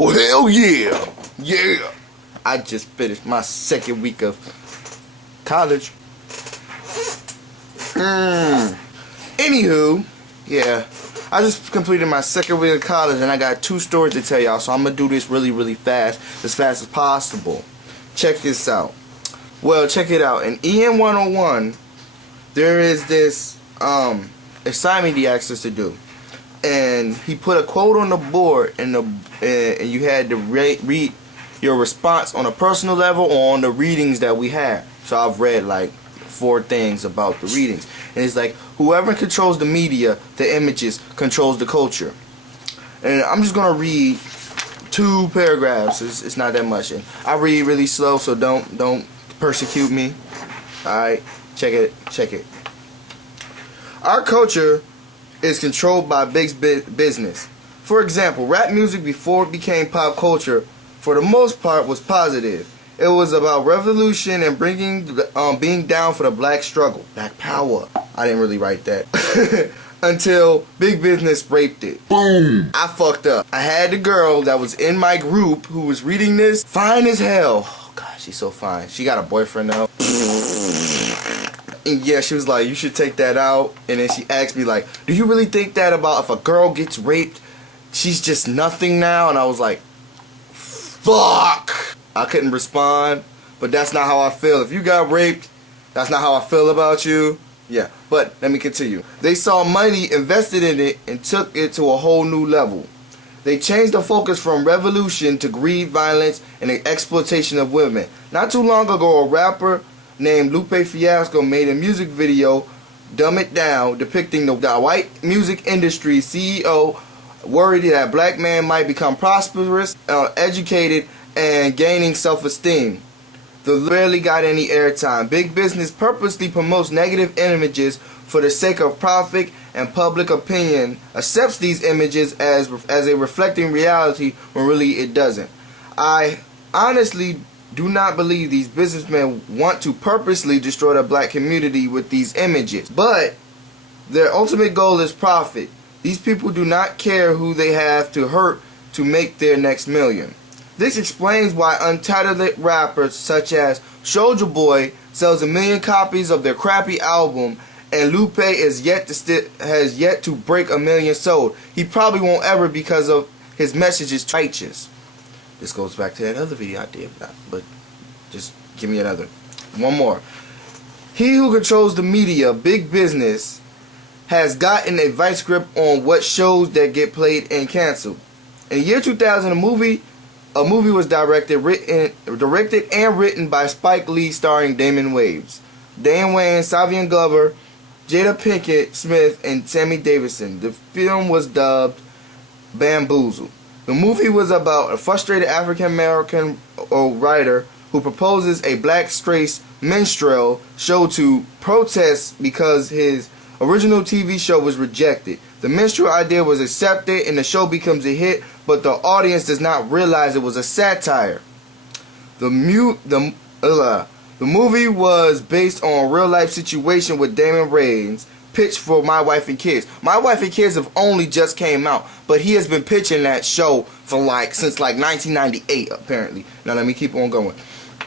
Well, hell yeah. Yeah. I just finished my second week of college. Anywho, yeah. I just completed my second week of college and I got 2 stories to tell y'all. So I'm going to do this really fast. As fast as possible. Check this out. Well, check it out. In EN 101, there is this assignment he asked us to do. And he put a quote on the board and you had to read your response on a personal level or on the readings that we had. So I've read like 4 things about the readings. And it's like, whoever controls the media, the images, controls the culture. And I'm just going to read 2 paragraphs. It's not that much. And I read really slow, so don't persecute me. Alright, check it. Our culture is controlled by big business. For example, rap music before it became pop culture, for the most part, was positive. It was about revolution and being down for the black struggle, black power. I didn't really write that. Until big business raped it. Boom! I fucked up. I had the girl that was in my group who was reading this, fine as hell. Oh God, she's so fine. She got a boyfriend now. And yeah, she was like, you should take that out. And then she asked me like, do you really think that about if a girl gets raped, she's just nothing now? And I was like, fuck. I couldn't respond, but that's not how I feel. If you got raped, that's not how I feel about you. Yeah, but let me continue. They saw money invested in it and took it to a whole new level. They changed the focus from revolution to greed, violence, and the exploitation of women. Not too long ago, a rapper named Lupe Fiasco made a music video, Dumb It Down, depicting the white music industry CEO worried that black man might become prosperous, educated, and gaining self-esteem. They barely got any airtime. Big business purposely promotes negative images for the sake of profit, and public opinion accepts these images as a reflecting reality when really it doesn't. I honestly do not believe these businessmen want to purposely destroy the black community with these images, but their ultimate goal is profit. These people do not care who they have to hurt to make their next million. This explains why untitled rappers such as Soulja Boy sells 1 million copies of their crappy album, and Lupe has yet to break 1 million sold. He probably won't ever because of his message is righteous. This goes back to that other video I did, but just give me another. One more. He who controls the media, big business, has gotten a vice grip on what shows that get played and canceled. In the year 2000, a movie was directed and written by Spike Lee, starring Damon Wayans, Savion Glover, Jada Pinkett Smith, and Sammy Davidson. The film was dubbed Bamboozle. The movie was about a frustrated African-American writer who proposes a black straight minstrel show to protest because his original TV show was rejected. The minstrel idea was accepted and the show becomes a hit, but the audience does not realize it was a satire. The movie was based on a real life situation with Damon Wayans, pitched for My Wife and Kids. My Wife and Kids have only just came out, but he has been pitching that show for since 1998 apparently. Now let me keep on going.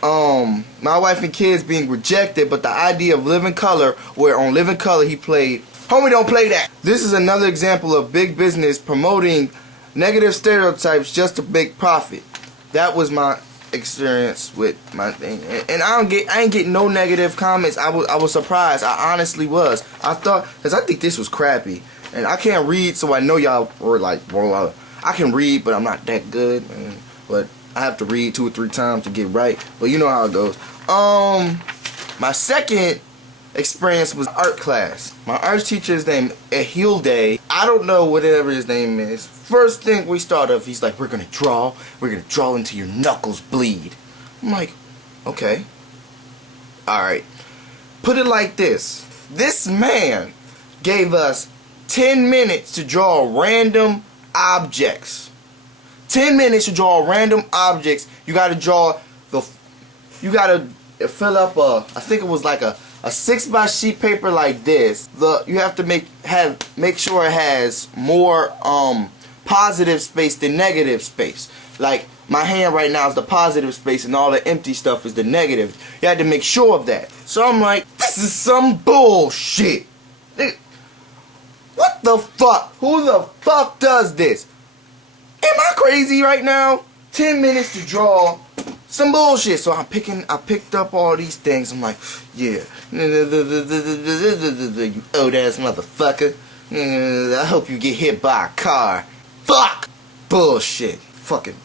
My Wife and Kids being rejected, but the idea of Living Color, where on Living Color he played, homie, don't play that. This is another example of big business promoting negative stereotypes just to make profit. That was my experience with my thing, and I ain't getting no negative comments. I was surprised. I honestly was. I thought, because I think this was crappy, and I can't read, so I know y'all were like, well, I can read, but I'm not that good, but I have to read 2 or 3 times to get right. But you know how it goes. My second experience was art class. My art teacher's name Ehilde. I don't know whatever his name is. First thing we start off, he's like, we're gonna draw until your knuckles bleed. I'm like, okay, alright. Put it like this. This man gave us 10 minutes to draw random objects. 10 minutes to draw random objects. You gotta you gotta fill up I think it was like a 6x sheet paper like this. You have to make sure it has more positive space than negative space. Like, my hand right now is the positive space and all the empty stuff is the negative. You had to make sure of that. So I'm like, this is some bullshit. What the fuck? Who the fuck does this? Am I crazy right now? 10 minutes to draw some bullshit. So I picked up all these things. I'm like, yeah. You old ass motherfucker. I hope you get hit by a car. Fuck! Bullshit. Fucking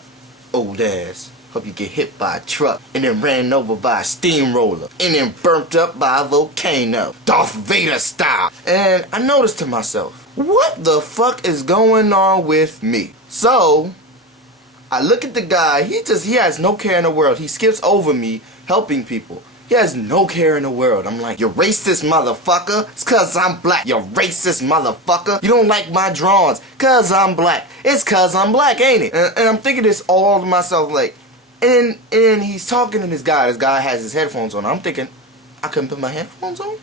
old ass. Hope you get hit by a truck and then ran over by a steamroller and then burnt up by a volcano. Darth Vader style. And I noticed to myself, what the fuck is going on with me? So I look at the guy, he has no care in the world. He skips over me helping people. He has no care in the world. I'm like, you racist motherfucker. It's cause I'm black. You racist motherfucker. You don't like my drawings. Cause I'm black. It's cause I'm black, ain't it? And I'm thinking this all to myself like, and he's talking to this guy. This guy has his headphones on. I'm thinking, I couldn't put my headphones on?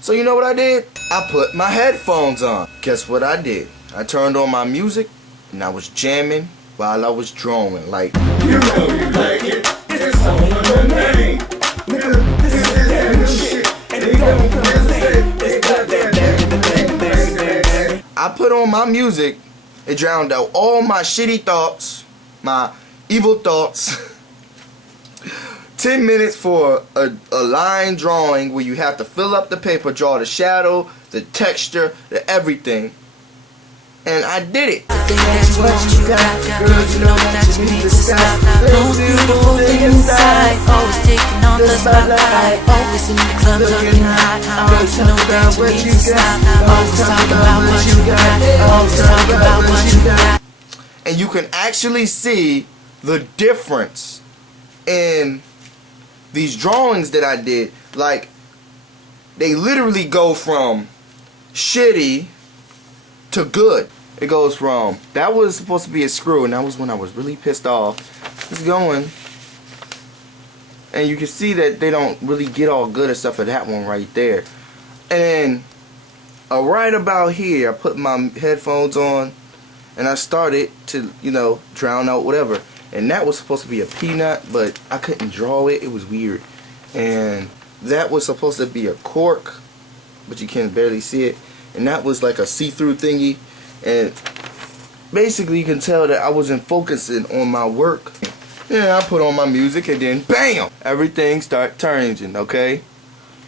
So you know what I did? I put my headphones on. Guess what I did? I turned on my music and I was jamming while I was drawing. Like, you know you like it. This is all for the name. Nigga, this is that new shit. And they don't come and say it's that. I put on my music. It drowned out all my shitty thoughts, my evil thoughts. 10 minutes for a line drawing where you have to fill up the paper, draw the shadow, the texture, the everything. And I did it. I think that's what you got. Girl, you know that you need to stop. Most beautiful thing inside. Always taking on the spotlight. Always in the club looking hot. Girl, you know that you need to stop. Always talking about what you got. Always talking about what you got. And you can actually see the difference in these drawings that I did. Like, they literally go from shitty to good. It goes from, that was supposed to be a screw, and that was when I was really pissed off. It's going, and you can see that they don't really get all good except for that one right there. And right about here, I put my headphones on, and I started to, you know, drown out whatever. And that was supposed to be a peanut, but I couldn't draw it. It was weird. And that was supposed to be a cork, but you can barely see it. And that was like a see-through thingy. And basically you can tell that I wasn't focusing on my work. Yeah, I put on my music and then BAM! Everything start turning, okay?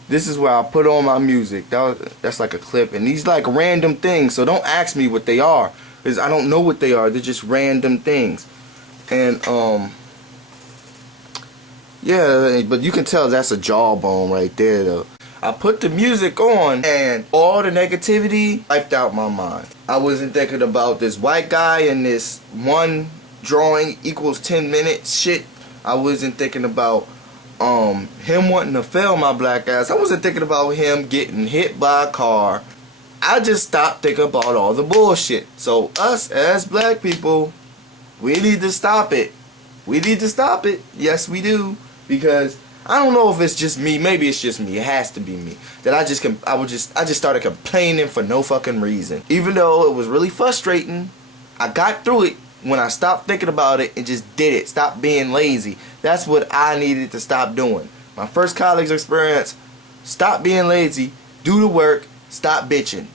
This is where I put on my music. That's like a clip. And these like random things, so don't ask me what they are, because I don't know what they are. They're just random things. And yeah, but you can tell that's a jawbone right there though. I put the music on and all the negativity wiped out my mind. I wasn't thinking about this white guy and this one drawing equals 10 minutes shit. I wasn't thinking about him wanting to fail my black ass. I wasn't thinking about him getting hit by a car. I just stopped thinking about all the bullshit. So us as black people, we need to stop it. We need to stop it. Yes, we do. Because I don't know if it's just me. Maybe it's just me. It has to be me. That I just started complaining for no fucking reason. Even though it was really frustrating, I got through it when I stopped thinking about it and just did it. Stop being lazy. That's what I needed to stop doing. My first college experience, stop being lazy, do the work, stop bitching.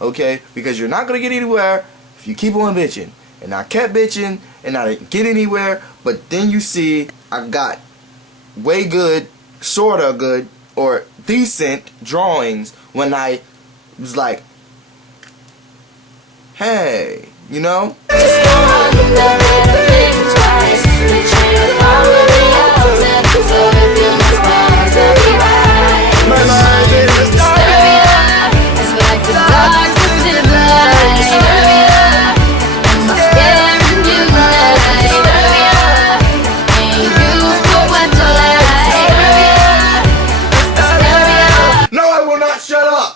Okay? Because you're not going to get anywhere if you keep on bitching. And I kept bitching and I didn't get anywhere. But then you see I got way good, sorta good, or decent drawings when I was like, hey, you know? Just don't look at it twice.